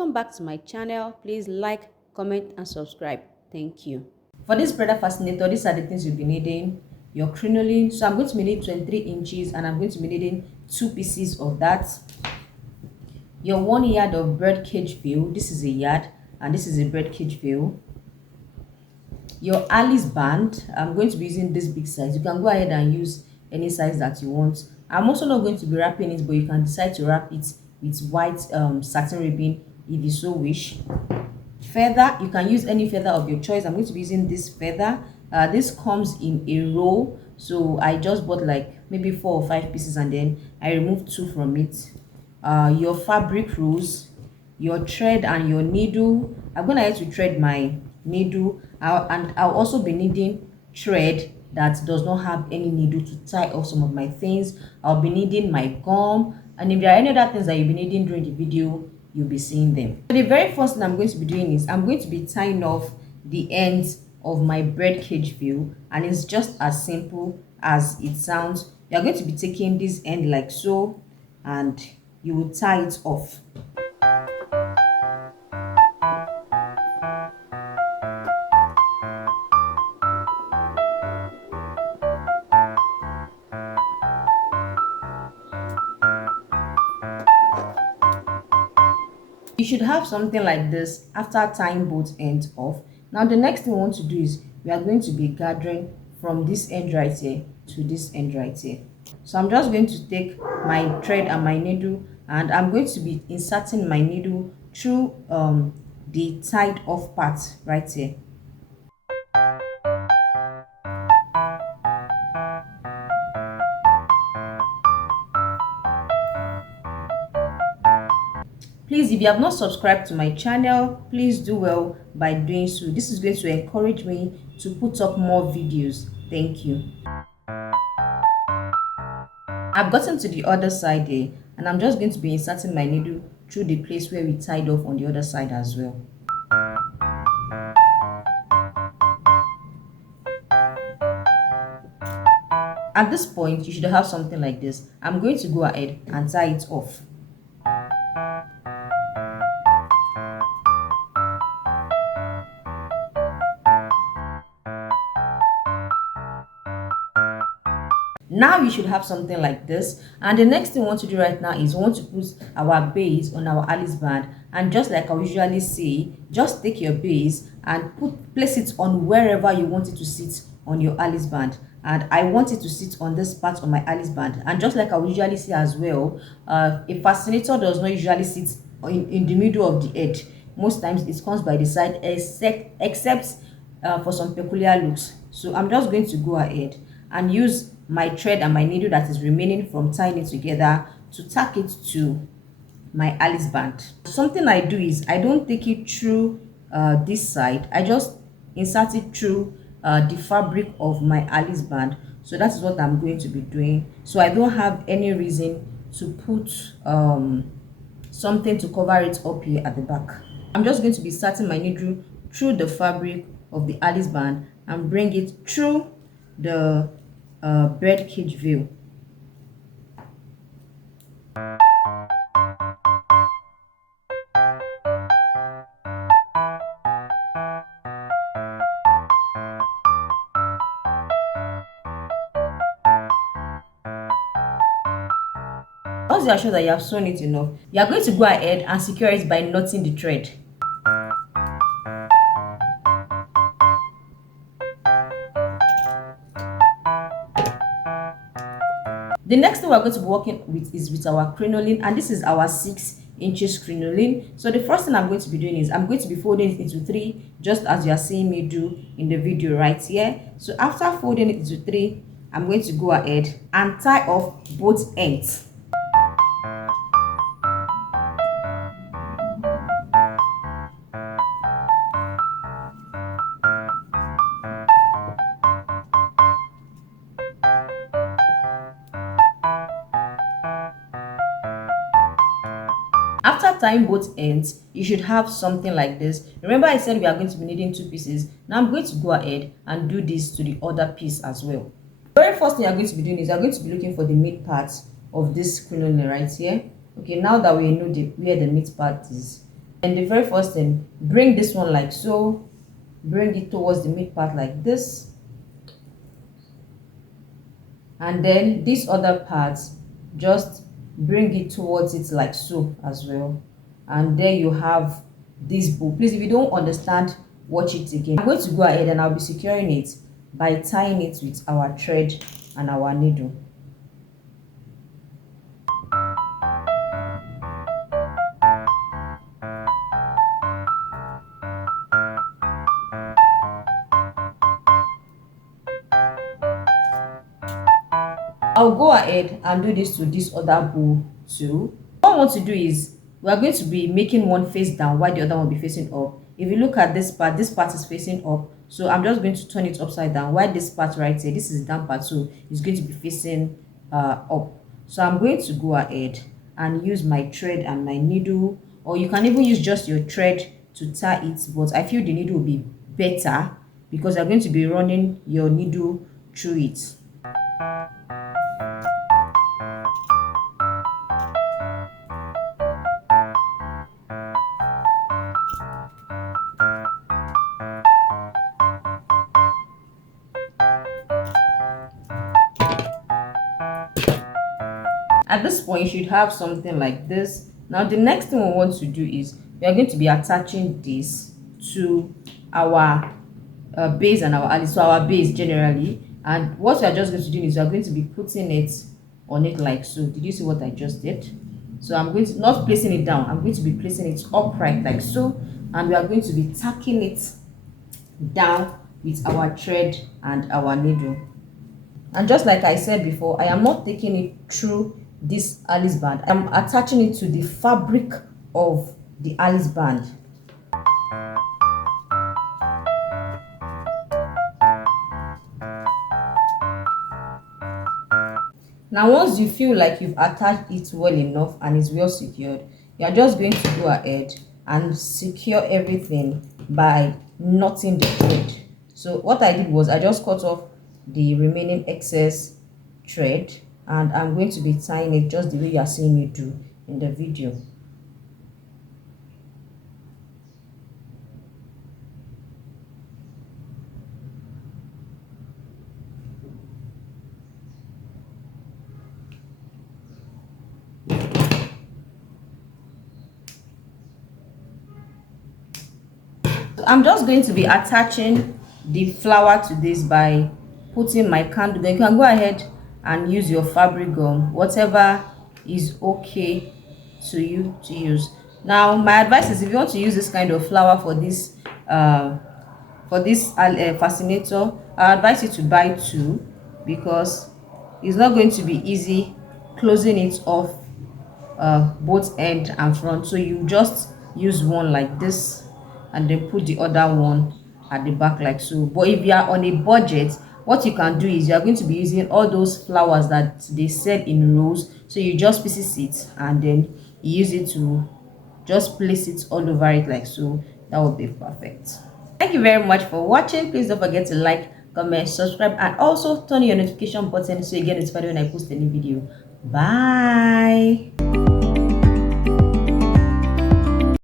Welcome back to my channel. Please like, comment and subscribe. Thank you. For this Bridal Fascinator, these are the things you'll be needing. Your crinoline. So I'm going to be needing 23 inches and I'm going to be needing 2 pieces of that. Your 1 yard of birdcage veil. This is a yard and this is a birdcage veil. Your Alice band. I'm going to be using this big size. You can go ahead and use any size that you want. I'm also not going to be wrapping it, but you can decide to wrap it with white satin ribbon if you so wish. Feather, you can use any feather of your choice. I'm going to be using this feather. This comes in a roll, so I just bought like maybe 4 or 5 pieces and then I removed 2 from it. Your fabric rolls, your thread and your needle. I'm gonna have to thread my needle, and I'll also be needing thread that does not have any needle to tie off some of my things. I'll be needing my gum, and if there are any other things that you'll be needing during the video, you'll be seeing them. So the very first thing I'm going to be doing is I'm going to be tying off the ends of my birdcage veil, and it's just as simple as it sounds. You're going to be taking this end like so and you will tie it off. You should have something like this after tying both ends off. Now the next thing we want to do is we are going to be gathering from this end right here to this end right here. So I'm just going to take my thread and my needle and I'm going to be inserting my needle through the tied off part right here. Please, if you have not subscribed to my channel, please do well by doing so. This is going to encourage me to put up more videos. Thank you. I've gotten to the other side here and I'm just going to be inserting my needle through the place where we tied off on the other side as well. At this point, you should have something like this. I'm going to go ahead and tie it off. Now you should have something like this, and the next thing we want to do right now is we want to put our base on our Alice band, and just like I usually say, just take your base and place it on wherever you want it to sit on your Alice band. And I want it to sit on this part of my Alice band, and just like I usually say as well, a fascinator does not usually sit in the middle of the head. Most times it comes by the side, except for some peculiar looks. So I'm just going to go ahead and use my thread and my needle that is remaining from tying it together to tack it to my Alice band. Something I do is I don't take it through this side. I just insert it through the fabric of my Alice band. So that is what I'm going to be doing. So I don't have any reason to put something to cover it up here at the back. I'm just going to be inserting my needle through the fabric of the Alice band and bring it through the birdcage veil. Once you are sure that you have sewn it enough, you are going to go ahead and secure it by knotting the thread. The next thing we're going to be working with is with our crinoline, and this is our 6 inches crinoline. So the first thing I'm going to be doing is I'm going to be folding it into 3, just as you are seeing me do in the video right here. So after folding it into 3, I'm going to go ahead and tie off both ends. After tying both ends, you should have something like this. Remember I said we are going to be needing 2 pieces. Now I'm going to go ahead and do this to the other piece as well. The very first thing you're going to be doing is you're going to be looking for the mid part of this crinoline right here. Okay, now that we know where the mid part is, And the very first thing, bring this one like so, bring it towards the mid part like this, and then this other part, just bring it towards it like so as well. And there you have this bow. Please, if you don't understand, watch it again. I'm going to go ahead and I'll be securing it by tying it with our thread and our needle. I'll go ahead and do this to this other bow too. What I want to do is we are going to be making one face down while the other one will be facing up. If you look at this part is facing up, so I'm just going to turn it upside down while this part right here, this is the down part, so it's going to be facing up. So I'm going to go ahead and use my thread and my needle, or you can even use just your thread to tie it, but I feel the needle will be better because you're going to be running your needle through it. At this point, you should have something like this. Now, the next thing we want to do is we are going to be attaching this to our base and our alice, so our base generally. And what we are just going to do is we are going to be putting it on it like so. Did you see what I just did? So I'm going to not placing it down, I'm going to be placing it upright like so, and we are going to be tacking it down with our thread and our needle. And just like I said before, I am not taking it through this alice band. I'm attaching it to the fabric of the alice band. Now once you feel like you've attached it well enough and it's well secured, you are just going to go ahead and secure everything by knotting the thread. So what I did was I just cut off the remaining excess thread and I'm going to be tying it just the way you are seeing me do in the video. I'm just going to be attaching the flower to this by putting my candle. Then you can go ahead and use your fabric gum, whatever is okay to you to use. Now my advice is if you want to use this kind of flower for this fascinator, I advise you to buy two because it's not going to be easy closing it off both end and front. So you just use one like this and then put the other one at the back like so. But if you are on a budget, what you can do is you are going to be using all those flowers that they sell in rows, so you just pieces it and then you use it to just place it all over it like so. That would be perfect. Thank you very much for watching. Please don't forget to like, comment, subscribe, and also turn on your notification button so you get notified when I post a new video. Bye.